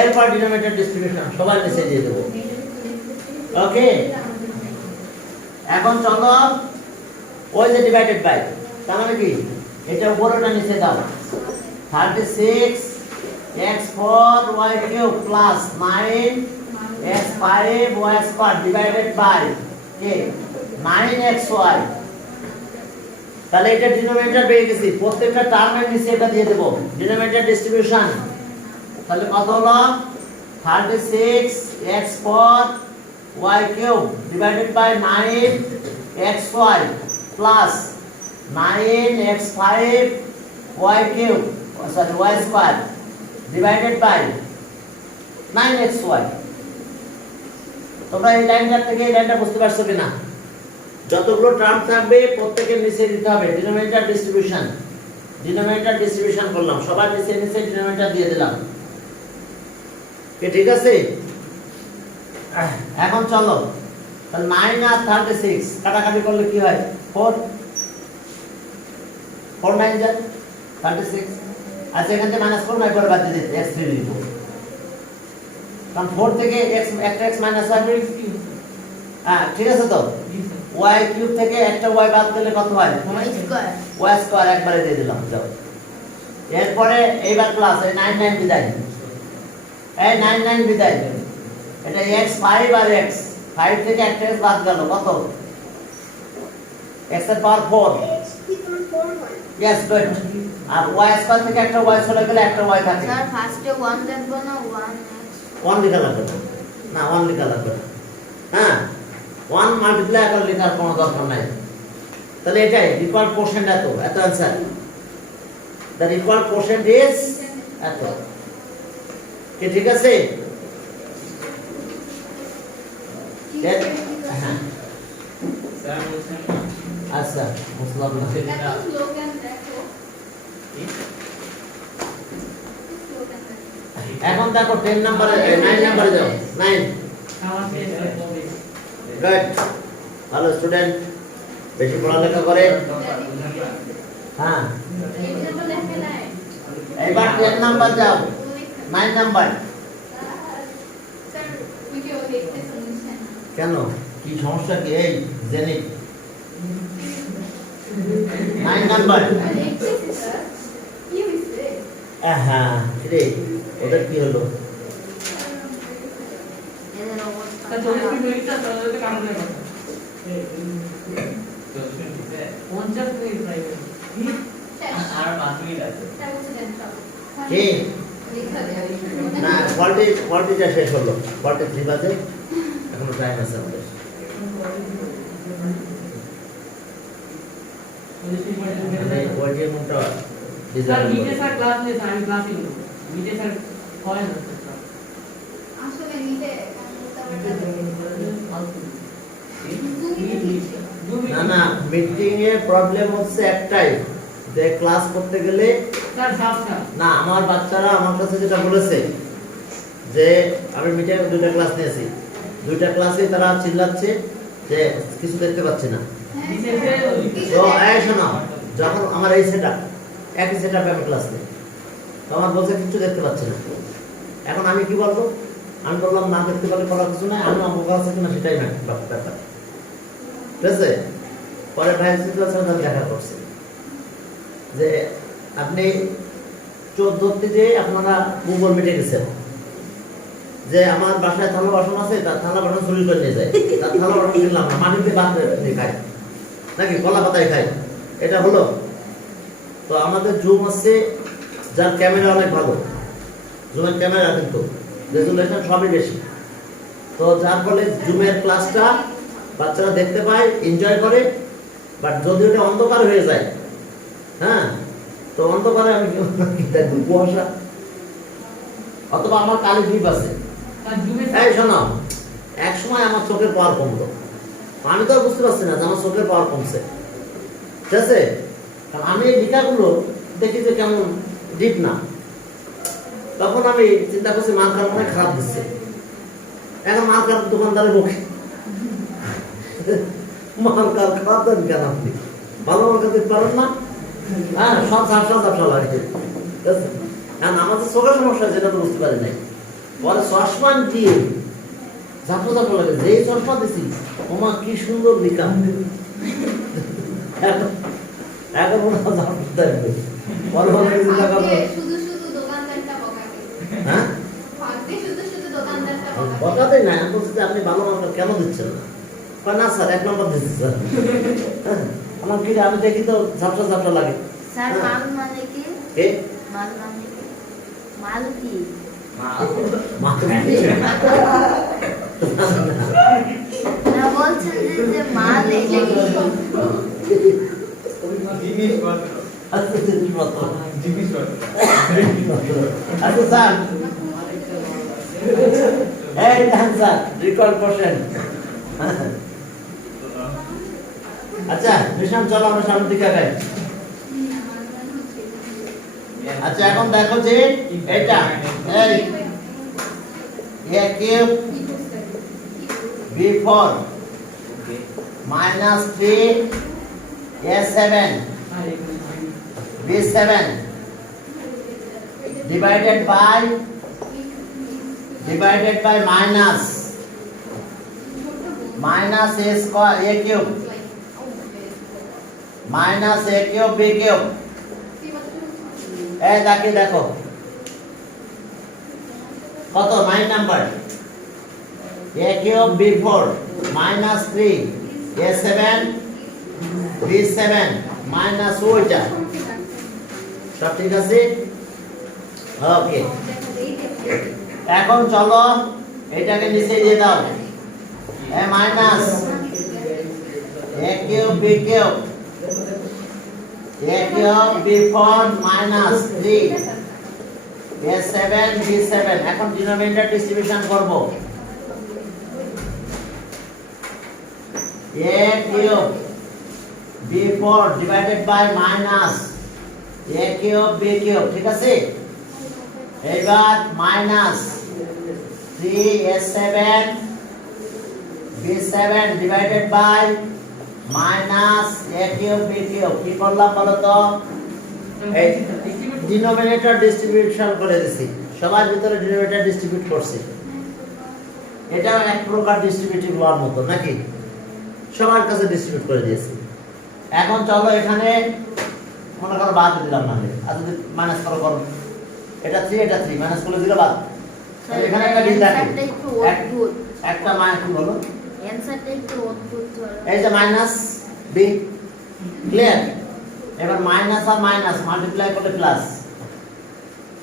এরপর ডিনোমিনেটর ডিস্ট্রিবিউশন সবার নিচে দিয়ে দেব ওকে এখন চলো ওই যে ডিভাইডেড বাই তার মানে কি এটা উপরটা নিচে দাও 36 x4 y cube plus 9 x5 y square divided by K 9xy তাহলে এটা ডিনোমিনেটর পেয়ে গেছি প্রত্যেকটা টার্মের নিচে এটা দিয়ে দেব ডিনোমিনেটর ডিস্ট্রিবিউশন তাহলে কত হলো 36 x4 y cube divided by 9xy plus 9x5 y cube y square divided by 9xy তোমরা এই লাইনটা থেকে এই লাইনটা বুঝতে পারছো কিনা যতগুলো টার্ম থাকবে প্রত্যেকের নিচে দিতে হবে ডিনোমিনেটর ডিস্ট্রিবিউশন করলাম সবার নিচে ডিনোমিনেটর দিয়ে দিলাম কি ঠিক আছে এখন চলো তাহলে 9 আর 36 কাটাকাটি করলে কি হয় 4 9 যায় 36 আচ্ছা এখান থেকে মাইনাস 4 করে বাদ দিয়ে দিতে x3 লিখব কারণ 4 থেকে x একটা x মাইনাস হবে হ্যাঁ ঠিক আছে তো y কিউব থেকে একটা y বাদ দিলে কত হয় y স্কয়ার একবারে দিয়ে দিলাম যাও এরপরে এইবার প্লাস এই 9 বিদায় এই 9 বিদায় এটা x 5 আর x 5 থেকে একটা x বাদ গেল কত x এর পাওয়ার 4 yes good আর y স্কয়ার থেকে একটা y চলে গেলে একটা y থাকে স্যার ফার্স্টে 1 লিখবো না 1 1 লেখা লাগবে না 1 লেখা লাগবে না হ্যাঁ 1 মাল্টিপ্লাই করে লেখার কোনো দরকার নাই তাহলে এটাই রিকোয়ার্ড কোশ্চেন এত answer the required question is এত কি ঠিক আছে হ্যাঁ স্যার বলছেন আচ্ছা মুসলাম না দেখো স্লোগান দেখো স্লোগান দেখো এখন দেখো 10 নম্বরে 9 নম্বরে যাও 9 আমার শেষ হয়ে যাবে। গুড ভালো স্টুডেন্ট বেশি পড়ালেখা করে হ্যাঁ এক্সাম্পল লেখা নাই এবার 10 নাম্বার যাও 9 নাম্বার স্যার ভিডিও দেখতে শুনছেন কেন কি সমস্যা কি এই জেনিক 9 নাম্বার দেখতে স্যার কি হইছে হ্যাঁ রে ওটা কি হলো এদের অবস্থা তা 40 মিনিট হয়ে গেছে তাহলে কাম করে কথা 50 মিনিট লাগবে আর 5 মিনিট আছে স্যার বলতে দেন সব কি লেখা দেন না কোয়ালিটিটা শেষ হলো 43 বাজে এখনো টাইম আছে আমাদের মানে কোয়ালিটি মোটা স্যার ডিজাইন মিটে স্যার ক্লাস নিয়ে আমি ক্লাসই নেব মিটে স্যার হয় না স্যার আসলে নিতে না না মিটিং এ প্রবলেম হচ্ছে একটাই যে ক্লাস করতে গেলে স্যার সাতটা না আমার বাচ্চারা আমার কাছে যেটা বলেছে যে আমি মিটিং এ দুইটা ক্লাস নিয়েছি দুইটা ক্লাসে তারা চিল্লাচ্ছে যে কিছু দেখতে পাচ্ছি না তো এই শোনো যখন আমার এই সেটআপ একই সেটআপে আমি ক্লাস নেই তো আমার বলছে কিছু দেখতে পাচ্ছি না এখন আমি কি বলবো আমি বললাম না দেখতে পারলে করার কিছু নাই আমি আমার কাছে কিনা সেটাই ব্যাপার ঠিক আছে পরে ভাই সিচুয়েশন দেখা করছে যে আপনি 14 তে আপনারা গুগল মিটে গেছেন যে আমার বাসায় থালা বাসন আছে তার থালা বাসন চুরি করে নিয়ে যায় তার থালা বাসন কিনলাম না মাটিতে ভাত দিয়ে খায় নাকি কলা পাতায় খায় এটা হলো তো আমাদের জুম আছে যার ক্যামেরা অনেক ভালো জুমের ক্যামেরা কিন্তু রেজুলেশন সবই বেশি তো যার ফলে জুমের ক্লাসটা বাচ্চারা দেখতে পায় এনজয় করে বাট যদি ওটা অন্ধকার হয়ে যায় হ্যাঁ তো অন্ধকারে আমি দেখব কুয়াশা অথবা আমার কালি ডিপ আছে স্যার জুমে এই শোনো এক সময় আমার চোখের পাওয়ার কমলো আমি তো আর বুঝতে পারছি না যে আমার চোখের পাওয়ার কমছে ঠিক আছে কারণ আমি এই লেখাগুলো দেখি যে কেমন ডিপ না তখন আমি চিন্তা করছি মার্কার মনে হয় খারাপ দিচ্ছে এখন মার্কার দোকানদারের মুখে মার্কার খারাপ দেন কেন আপনি ভালো মার্কার দিতে পারেন না হ্যাঁ সব ঝাপসা লাগে ঠিক আছে কারণ আমাদের চোখের সমস্যা যেটা তো বুঝতে পারি নাই পরে চশমা দিয়ে ঝাপসা লাগে যেই চশমা দিছি ওমা কি সুন্দর লেখা এখন মনে হয় ঝাপসা দেখবে পরে বলে শুধু শুধু দোকানদারটা বকাবে হ্যাঁ ভাবতে শুধু শুধু দোকানদারটা বকাবে বকাতে না আমি বলছি যে আপনি ভালো মার্কার কেন দিচ্ছেন না কয় না স্যার 1 নম্বর দিচ্ছি স্যার আমার কি আমি দেখি তো ঝাপসা লাগে স্যার হ্যাঁ। মাল মানে কি এ মাল মানে কি মাল কি না বলছেন যে মাল এটা কি আচ্ছা স্যার এই স্যার রিকল কোশ্চেন আচ্ছা নিশান চলো আমরা সামনের দিকে আগাই আচ্ছা এখন দেখো যে এটা এই a cube b4 minus 3 a7 b7 divided by minus a square a cube minus a cube b cube এই দেখো কত 9 number a cube b4 minus 3 a7 b7 minus ওইটা সব ঠিক আছে ওকে এখন চলো এটাকে নিচে দিয়ে দাও a minus a cube b cube a cube b4 minus 3 a7 b7 এখন ডিনোমিনেটর ডিস্ট্রিবিউশন করব a cube b4 divided by minus a cube b cube ঠিক আছে এবার minus 3a7 b7 divided by minus a cube b cube কি করলাম বলো তো এই ডিনোমিনেটর ডিস্ট্রিবিউশন করে দিছি সবার ভিতরে ডিনোমিনেটর ডিস্ট্রিবিউট করছি এটাও এক প্রকার ডিস্ট্রিবিউটিভ লর মতো নাকি সবার কাছে ডিস্ট্রিবিউট করে দিয়েছি এখন চলো এখানে মনে করো বাদ দিলাম না আর যদি মাইনাস করো এটা 3 এটা 3 মাইনাস করলে 0 বাদ তাহলে এখানে একটা বি থাকে একটা মাইনাস কি বলো অ্যানসারটা একটু অদ্ভুত ধরো এই যে মাইনাস বি ক্লিয়ার এবার মাইনাস আর মাইনাস মাল্টিপ্লাই করলে প্লাস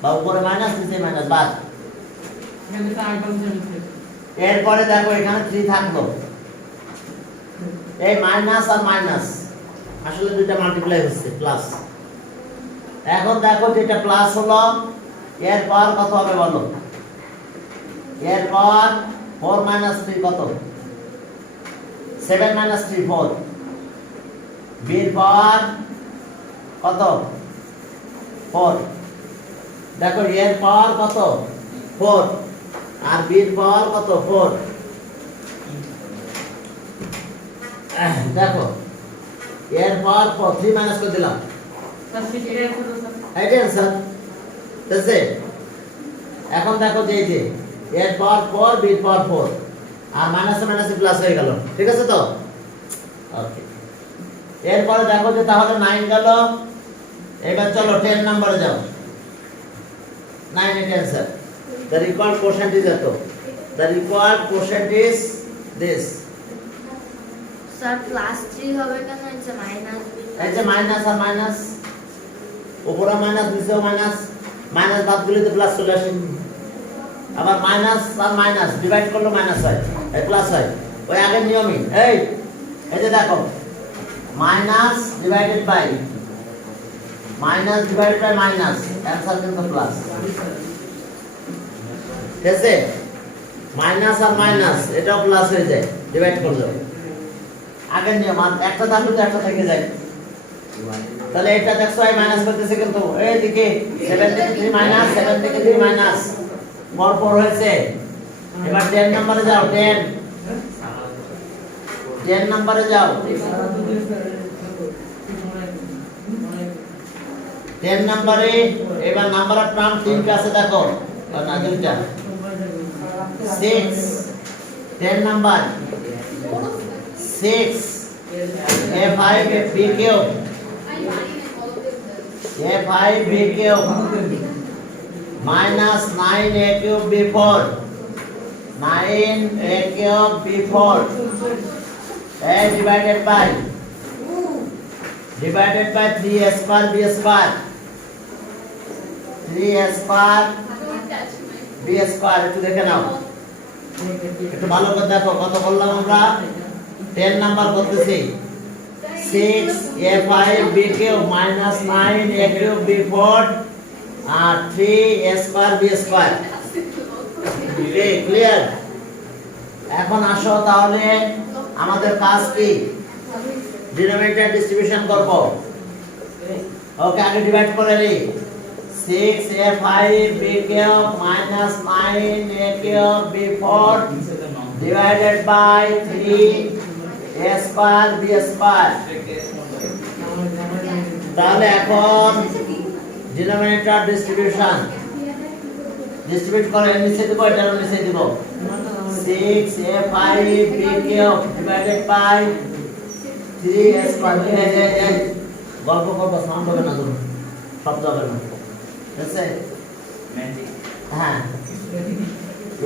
বা উপরে মাইনাস নিচে মাইনাস বাদ এখানে তো আইকন চলছে এরপরে দেখো এখানে 3 থাকলো এই মাইনাস আর মাইনাস আসলে দুটো মাল্টিপ্লাই হচ্ছে প্লাস এখন দেখো যেটা প্লাস হলো এর পর কত হবে বলো এর পর 4 minus 3 কত 7 minus 3 4 বির পর কত 4 দেখো এর পর কত 4 আর বির পর কত 4 দেখো এর পর 3 মাইনাস করে দিলাম স্যার সেটা এর কত স্যার এটা आंसर ঠিক আছে এখন দেখো যে এই যে এর পর 4 বির পর 4 আর মাইনাস মাইনাস প্লাস হয়ে গেল ঠিক আছে তো ওকে এরপরে দেখো যে তাহলে 9 গেল এবার চলো 10 নম্বরে যাও 9 এর answer the required quotient is এত the required quotient is this sir plus 3 হবে কেন এটা মাইনাস এই যে মাইনাস আর মাইনাস উপরে মাইনাস নিচেও মাইনাস মাইনাস বাদ দিলে তো প্লাস চলে আসে আবার মাইনাস আর মাইনাস ডিভাইড করলে মাইনাস হয় এই প্লাস হয় ওই আগের নিয়মই এই যে দেখো minus divided by minus answer কিন্তু প্লাস ঠিক আছে মাইনাস আর মাইনাস এটাও প্লাস হয়ে যায় ডিভাইড করলে আগের নিয়ম আর একটা থাকলে তো একটা থেকে যায় তাহলে এটা দেখছো আই মাইনাস করতেছে কিন্তু এইদিকে 7 থেকে 3 মাইনাস 7 থেকে 3 মাইনাস পরপর হয়েছে এবার 10 নম্বরে যাও 10 নম্বরে যাও 10 নম্বরে এবার নাম্বার অফ টার্ম 3 টা আছে দেখো না দুইটা 6 10 number 6 a5 b cube a5 b cube minus 9 a cube b4 9 a cube b4 a divided by 3 a square b square 3 a square b square একটু দেখে নাও একটু ভালো করে দেখো কত বললাম আমরা 10 নাম্বার করতেছি 6 a5 b cube minus 9 a cube b4 আর 3 a square b square okay clear এখন আসো তাহলে আমাদের কাজ কি ডিনোমিনেটর ডিস্ট্রিবিউশন করব ওকে আগে ডিভাইড করে নিই 6 a5 b cube minus 9 a cube b4 divided by 3 a square b square তাহলে এখন ডিনোমিনেটর ডিস্ট্রিবিউশন ডিস্ট্রিবিউট করে নিচে দেব এটা নিচে দেব 6 a5 b cube divided by 3 a square গল্প করব সাউন্ড হবে না ধরুন শব্দ হবে না ঠিক আছে ম্যাজিক হ্যাঁ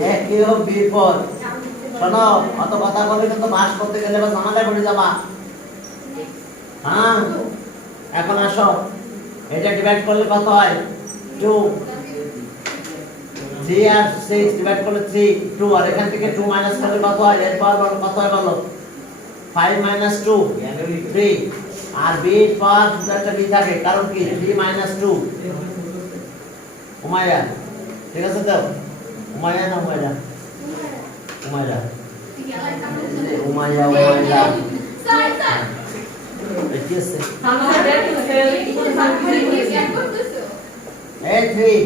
a cube b4 শোনো অত কথা বলে কিন্তু পাস করতে গেলে বা ঝামেলায় পড়ে যাবা। হ্যাঁ এখন আসো, এটা ডিভাইড করলে কত হয়? 2। 3 আর 6 ডিভাইড করলে 3 2, আর এখান থেকে 2 মাইনাস করলে কত হয়? এর পাওয়ার কত হয় বলো? 5 minus 2 3, আর b এর পাওয়ার একটা b থাকে, কারণ কি 3 minus 2 উমাইয়া, ঠিক আছে তো? উমাইয়া না উমাইয়া? উমাইয়া উমাইয়া উমাইয়া কি আছে? এই 3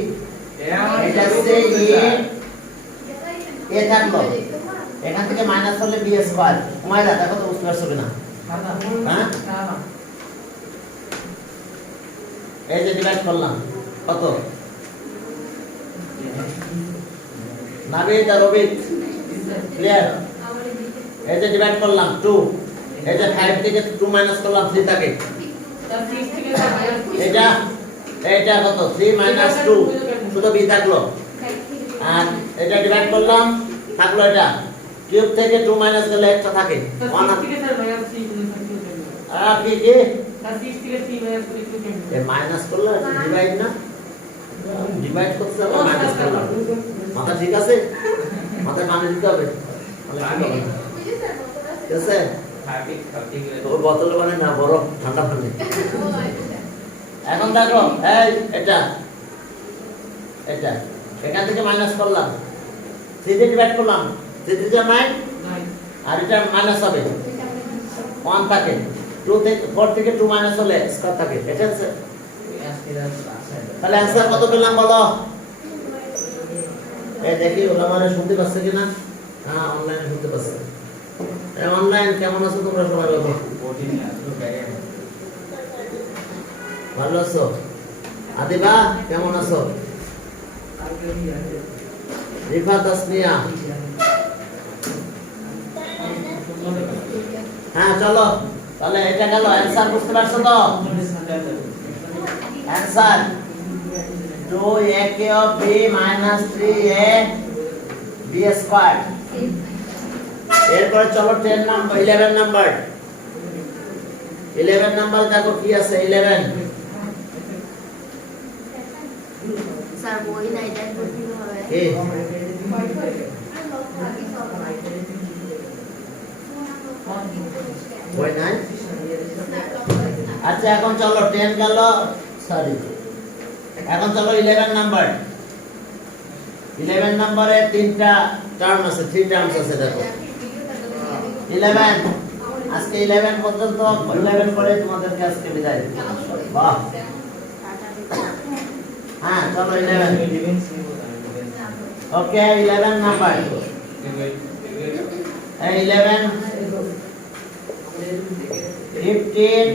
এটা হচ্ছে এ থাকলো, এখান থেকে মাইনাস হলে b স্কয়ার। উমাইয়া দেখো তো বুঝতে পারছো কিনা? হ্যাঁ এই যে ডিভাইড করলাম কত? নাবিদ আর রবিদ ক্লিয়ার? এই যে ডিভাইড করলাম 2, এই যে 5 থেকে 2 মাইনাস করলাম 3 থাকে, এটা এটা কত? 3 minus 2 শুধু b থাকলো, আর এটা ডিভাইড করলাম থাকলো এটা কিউব থেকে 2 মাইনাস করলে একটা থাকে 1 আর কি কি এ মাইনাস করলে ডিভাইড না, ডিভাইড করতে হবে মাইনাস করলাম। মাথা ঠিক আছে? মাথায় পানি দিতে হবে তাহলে ঠিক হবে। ঠিক আছে? ওর বোতলে মানে না, বরফ ঠান্ডা পানি। এখন দেখো এই এটা এটা এখান থেকে মাইনাস করলাম, 3 দিয়ে ডিভাইড করলাম, 3 দিয়ে 9, আর এটা মাইনাস হবে 1 থাকে, 2 থেকে 4 থেকে 2 মাইনাস হলে স্কয়ার থাকে, এটা আছে। তাহলে आंसर কত পেলাম বলো? এই দেখি ওলা মানে শুনতে পাচ্ছে কিনা? হ্যাঁ অনলাইনে শুনতে পাচ্ছে। এই অনলাইন কেমন আছো তোমরা সবাই বলো? ভালো আছো? আদিবা কেমন আছো? রিফা তাসমিয়া, হ্যাঁ চলো তাহলে এটা গেল। आंसर বুঝতে পারছো তো? Answer 2a cube b minus 3a b squared। এরপর চলো 10 নাম্বার 11 নাম্বার 11 নাম্বার দেখো কি আছে 11। স্যার বই নাই তাই করতে হবে। কি বই নাই? আচ্ছা এখন চলো 10 গেল, সরি এখন চলো 11 নাম্বার। 11 নম্বরে তিনটা টার্ম আছে, 3 টার্মস আছে দেখো। 11 আজকে 11 পর্যন্ত 11 পরে তোমাদেরকে আজকে বিদায়। বাহ হ্যাঁ চলো 11 ওকে 11 number 11 15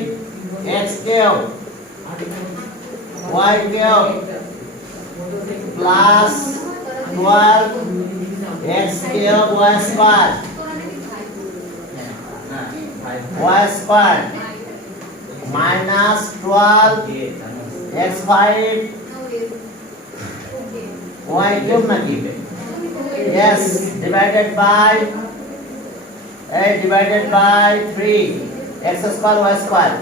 x cube y cube plus 12 x cube y squared minus 12 x 5 y cube naki? Yes, divided by 3 x square y square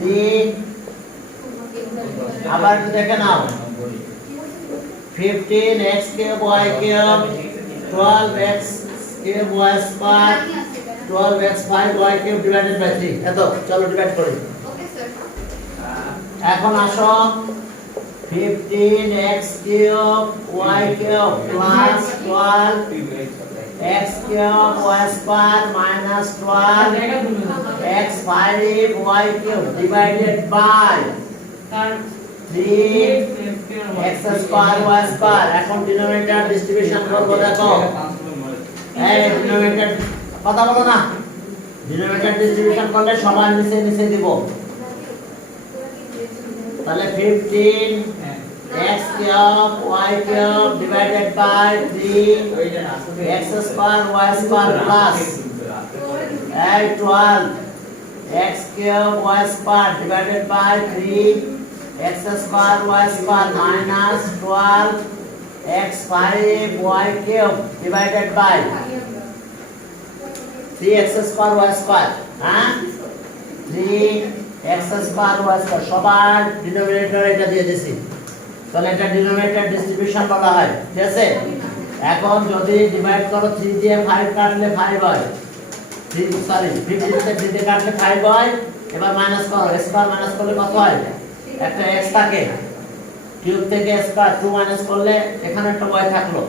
3 আবার দেখে নাও 15 x cube y cube 12 x cube y square 12 x 5 y cube divided by 3 এত চলো divide করি। Okay sir. এখন আসো 15 x cube y cube plus 12 x cube y square minus 12 x 5 y cube divided by 3 x square y square। এখন denominator distribution করব দেখো। এই denominator কথা বলো না, ডিনোমিনেটর ডিস্ট্রিবিউশন করলে সমান নিচে নিচে দিব। তাহলে 15 x cube y cube divided by 3 x square y square plus 12 x cube y square divided by 3 x square y square minus 12 x5y cube divided by 3x square y square, হ্যাঁ 3x square y square সবার denominator এটা দিয়ে দিছি, তাহলে এটা denominator distribution বলা হয়, ঠিক আছে। এখন যদি ডিভাইড করো 3 দিয়ে 5 কাটলে 5 হয়, 15 তে 3 দিয়ে কাটলে 5 হয়। এবার মাইনাস করো, স্কয়ার মাইনাস করলে কত হয়, একটা x থাকে, কিউব থেকে স্কয়ার 2 মাইনাস করলে এখানে একটা y থাকলো,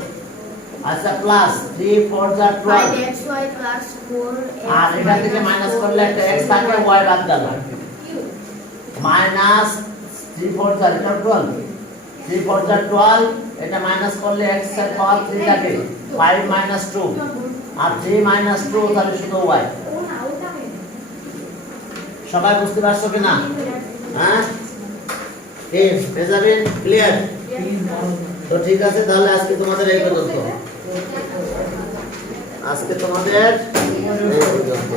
আচ্ছা প্লাস 3 4 যা 12, 5xy plus 4x আর এটা থেকে মাইনাস করলে একটা x থাকে, y বাদ গেল, মাইনাস 3 4 যা এটা 12, 3 4 যা 12, এটা মাইনাস করলে x এর পাওয়ার 3 থাকে, 5 মাইনাস 2 আর 3 মাইনাস 2 তাহলে শুধু y। সবাই বুঝতে পারছো কিনা, হ্যাঁ এই বেজাবিন ক্লিয়ার? তো ঠিক আছে, তাহলে আজকে তোমাদের এই পর্যন্ত, আজকে তোমাদের এই পর্যন্ত।